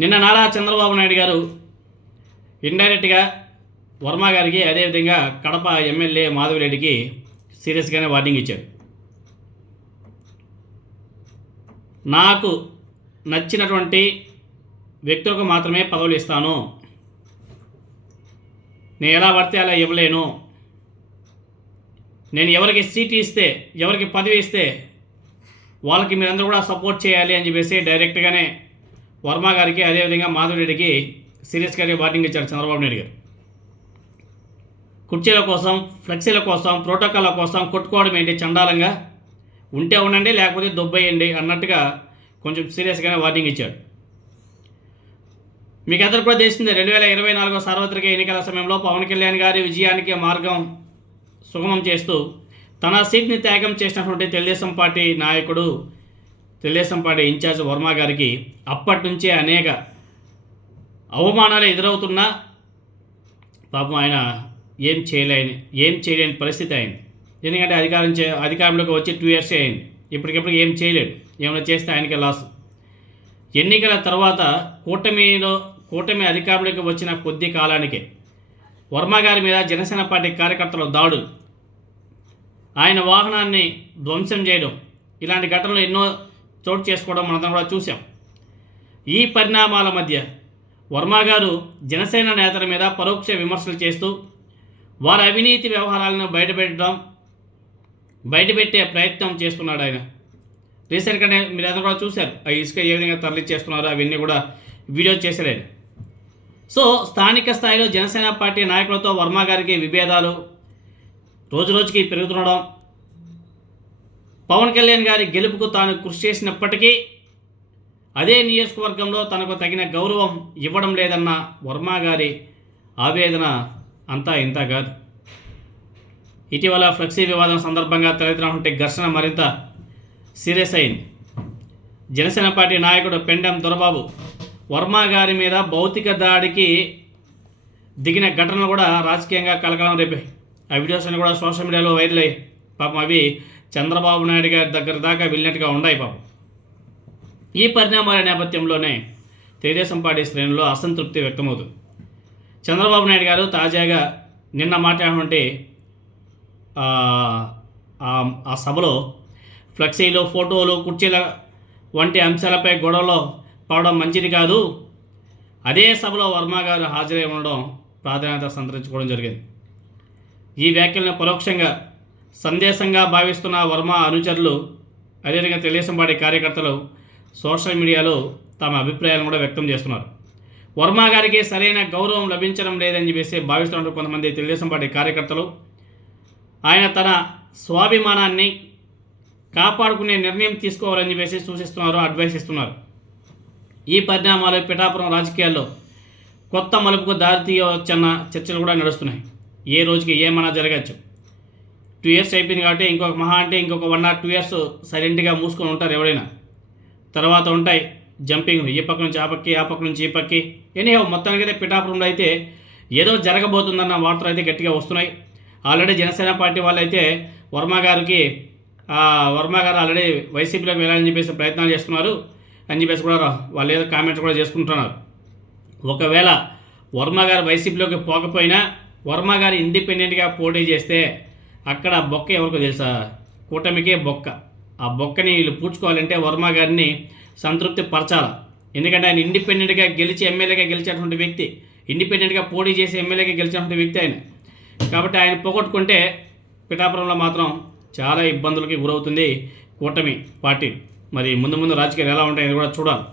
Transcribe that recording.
నిన్న నారా చంద్రబాబు నాయుడు గారు ఇండైరెక్ట్గా వర్మ గారికి, అదేవిధంగా కడప ఎమ్మెల్యే మాధవిరెడ్డికి సీరియస్గానే వార్నింగ్ ఇచ్చారు. నాకు నచ్చినటువంటి వ్యక్తులకు మాత్రమే పదవులు ఇస్తాను, నేను ఎలా పడితే అలా ఇవ్వలేను, నేను ఎవరికి సీట్ ఇస్తే, ఎవరికి పదవి ఇస్తే వాళ్ళకి మీరందరూ కూడా సపోర్ట్ చేయాలి అని చెప్పేసి డైరెక్ట్గానే వర్మ గారికి, అదేవిధంగా మాధవిరెడ్డికి సీరియస్గానే వార్నింగ్ ఇచ్చారు చంద్రబాబు నాయుడు గారు. కుర్చీల కోసం, ఫ్లెక్సీల కోసం, ప్రోటోకాల్ల కోసం కొట్టుకోవడం ఏంటి, చండాలంగా ఉంటే ఉండండి, లేకపోతే దొబ్బేయండి అన్నట్టుగా కొంచెం సీరియస్గానే వార్నింగ్ ఇచ్చాడు. మీకు అందరూ కూడా తెలిసిందే, 2024 సార్వత్రిక ఎన్నికల సమయంలో పవన్ కళ్యాణ్ గారి విజయానికి మార్గం సుగమం చేస్తూ తన సీట్ని త్యాగం చేసినటువంటి తెలుగుదేశం పార్టీ నాయకుడు, తెలుగుదేశం పార్టీ ఇన్ఛార్జ్ వర్మ గారికి అప్పటి నుంచే అనేక అవమానాలు ఎదురవుతున్నా పాపం ఆయన ఏం చేయలేని పరిస్థితి అయింది. ఎందుకంటే అధికారంలోకి వచ్చి 2 years అయింది. ఇప్పటికిప్పుడు ఏం చేయలేడు. ఏమైనా చేస్తే ఆయనకే లాస్. ఎన్నికల తర్వాత కూటమి అధికారంలోకి వచ్చిన కొద్ది కాలానికే వర్మ గారి మీద జనసేన పార్టీ కార్యకర్తల దాడులు, ఆయన వాహనాన్ని ధ్వంసం చేయడం, ఇలాంటి ఘటనలు ఎన్నో చోటు చేసుకోవడం మనం కూడా చూసాం. ఈ పరిణామాల మధ్య వర్మ గారు జనసేన నేతల మీద పరోక్ష విమర్శలు చేస్తూ వారి అవినీతి వ్యవహారాలను బయటపెట్టే ప్రయత్నం చేస్తున్నాడు ఆయన. రీసెంట్గానే మీరు అందరూ కూడా చూశారు, ఆ ఇసుక ఏ విధంగా తరలిచ్చేస్తున్నారు, అవన్నీ కూడా వీడియో చేశారు ఆయన. సో స్థానిక స్థాయిలో జనసేన పార్టీ నాయకులతో వర్మ గారికి విభేదాలు రోజురోజుకి పెరుగుతుండడం, పవన్ కళ్యాణ్ గారి గెలుపుకు తాను కృషి చేసినప్పటికీ అదే నియోజకవర్గంలో తనకు తగిన గౌరవం ఇవ్వడం లేదన్న వర్మ గారి ఆవేదన అంతా ఇంత కాదు. ఇటీవల ఫ్లెక్సీ వివాదం సందర్భంగా తలెత్తినటువంటి ఘర్షణ మరింత సీరియస్ అయింది. జనసేన పార్టీ నాయకుడు పెండెం దొరబాబు వర్మ గారి మీద భౌతిక దాడికి దిగిన ఘటనలు కూడా రాజకీయంగా కలకలం రేపాయి. ఆ వీడియోస్ అన్ని కూడా సోషల్ మీడియాలో వైరల్ అయ్యాయి. పాపం అవి చంద్రబాబు నాయుడు గారి దగ్గర దాకా వెళ్ళినట్టుగా ఉన్నాయి. పాపం ఈ పరిణామాల నేపథ్యంలోనే తెలుగుదేశం పార్టీ శ్రేణుల్లో అసంతృప్తి వ్యక్తమవుతుంది. చంద్రబాబు నాయుడు గారు తాజాగా నిన్న మాట్లాడినటువంటి ఆ సభలో ఫ్లెక్సీలు, ఫోటోలు, కుర్చీల వంటి అంశాలపై గొడవలో పడడం మంచిది కాదు, అదే సభలో వర్మ గారు హాజరై ఉండడం ప్రాధాన్యత సంతరించుకోవడం జరిగింది. ఈ వ్యాఖ్యలను పరోక్షంగా సందేశంగా భావిస్తున్న వర్మ అనుచరులు, అదేవిధంగా తెలుగుదేశం పార్టీ కార్యకర్తలు సోషల్ మీడియాలో తమ అభిప్రాయాలను కూడా వ్యక్తం చేస్తున్నారు. వర్మ గారికి సరైన గౌరవం లభించడం లేదని చెప్పేసి భావిస్తున్నట్టు కొంతమంది తెలుగుదేశం పార్టీ కార్యకర్తలు, ఆయన తన స్వాభిమానాన్ని కాపాడుకునే నిర్ణయం తీసుకోవాలని చెప్పేసి సూచిస్తున్నారు, అడ్వైస్ ఇస్తున్నారు. ఈ పరిణామాలు పిఠాపురం రాజకీయాల్లో కొత్త మలుపుకు దారితీయవచ్చన్న చర్చలు కూడా నడుస్తున్నాయి. ఏ రోజుకి ఏమైనా జరగచ్చు. 2 years అయిపోయింది కాబట్టి ఇంకొక మహా అంటే ఇంకొక 1 or 2 years సైలెంట్గా మూసుకొని ఉంటారు ఎవరైనా. తర్వాత ఉంటాయి జంపింగ్, ఈ పక్క నుంచి ఆ పక్కి, ఆ పక్క నుంచి ఈ పక్కి. ఎనీహౌ మొత్తానికైతే పిఠాపురంలో అయితే ఏదో జరగబోతుందన్న వార్తలు అయితే గట్టిగా వస్తున్నాయి. ఆల్రెడీ జనసేన పార్టీ వాళ్ళు అయితే వర్మ గారు ఆల్రెడీ వైసీపీలోకి వెళ్ళాలని చెప్పేసి ప్రయత్నాలు చేస్తున్నారు అని చెప్పేసి కూడా వాళ్ళు ఏదో కామెంట్స్ కూడా చేసుకుంటున్నారు. ఒకవేళ వర్మ గారు వైసీపీలోకి పోకపోయినా వర్మ గారు ఇండిపెండెంట్గా పోటీ చేస్తే అక్కడ బొక్క ఎవరికో తెలుసా? కూటమికే బొక్క. ఆ బొక్కని వీళ్ళు పూడ్చుకోవాలంటే వర్మ గారిని సంతృప్తి పరచాల. ఎందుకంటే ఆయన ఇండిపెండెంట్గా గెలిచి ఎమ్మెల్యేగా గెలిచినటువంటి వ్యక్తి, ఇండిపెండెంట్గా పోటీ చేసి ఎమ్మెల్యేగా గెలిచినటువంటి వ్యక్తి ఆయన. కాబట్టి ఆయన పోగొట్టుకుంటే పిఠాపురంలో మాత్రం చాలా ఇబ్బందులకి గురవుతుంది కూటమి పార్టీ. మరి ముందు రాజకీయాలు ఎలా ఉంటాయని కూడా చూడాలి.